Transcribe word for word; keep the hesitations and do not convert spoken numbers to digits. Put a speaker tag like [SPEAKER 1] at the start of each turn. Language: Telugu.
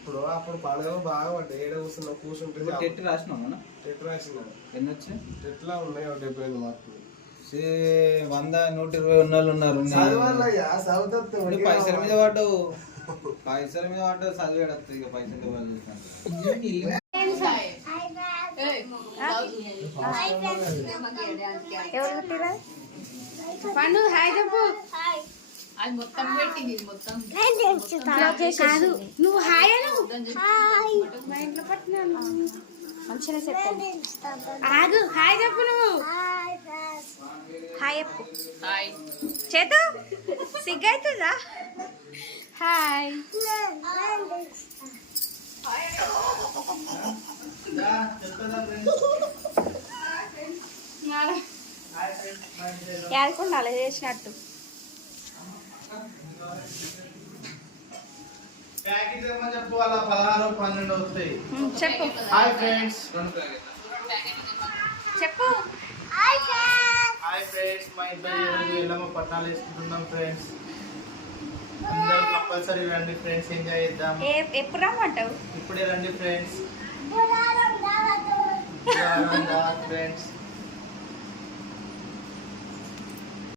[SPEAKER 1] ఇప్పుడు అప్పుడు పండుగ బాగా పడ్డాయి. ఏడ కూర్చున్నా కూర్చుంటే
[SPEAKER 2] టెట్ రాసినావు మనం
[SPEAKER 1] టెట్ రాసిన
[SPEAKER 2] ఎన్ని వచ్చాయి?
[SPEAKER 1] టెట్లా ఉన్నాయి ఒక డెబ్బై ఐదు మార్కులు.
[SPEAKER 2] వంద నూట ఇరవై ఉన్న వాళ్ళు ఉన్నారు. పైసల మీద పడ్డావు, పైసల మీద పడ్డావు, చదివేడద్దు ఇక పైసలు ఇవ్వాలి.
[SPEAKER 3] పండు హాయ్ చెప్పు. అది మొత్తం పెట్టింది మొత్తం కాదు నువ్వు హాయ్ మా ఇంట్లో పట్టినాను మంచిగా చెప్పాను. ఆగు హాయ్ చెప్పు నువ్వు. హాయ్ చెప్పు. హాయ్ చేతు సిగ్గైతుందా? హాయ్ యాదకుండా అలా చేసినట్టు
[SPEAKER 2] చెప్పు. అలా పదహారు పన్నెండు వస్తాయి.
[SPEAKER 3] చెప్పు.
[SPEAKER 2] హాయ్ ఫ్రెండ్స్
[SPEAKER 3] చెప్పు.
[SPEAKER 2] హాయ్ ఫ్రెండ్స్, మా ఇంట్లో ఈరోజు ఎల్లమ్మ పట్నాలు వేసుకుంటున్నాం ఫ్రెండ్స్. అందరూ కంపల్సరీ రండి ఫ్రెండ్స్, ఎంజాయ్ చేద్దాం.
[SPEAKER 3] ఎప్పుడు రమ్మంటావు?
[SPEAKER 2] ఇప్పుడే రండి ఫ్రెండ్స్. ఫ్రెండ్స్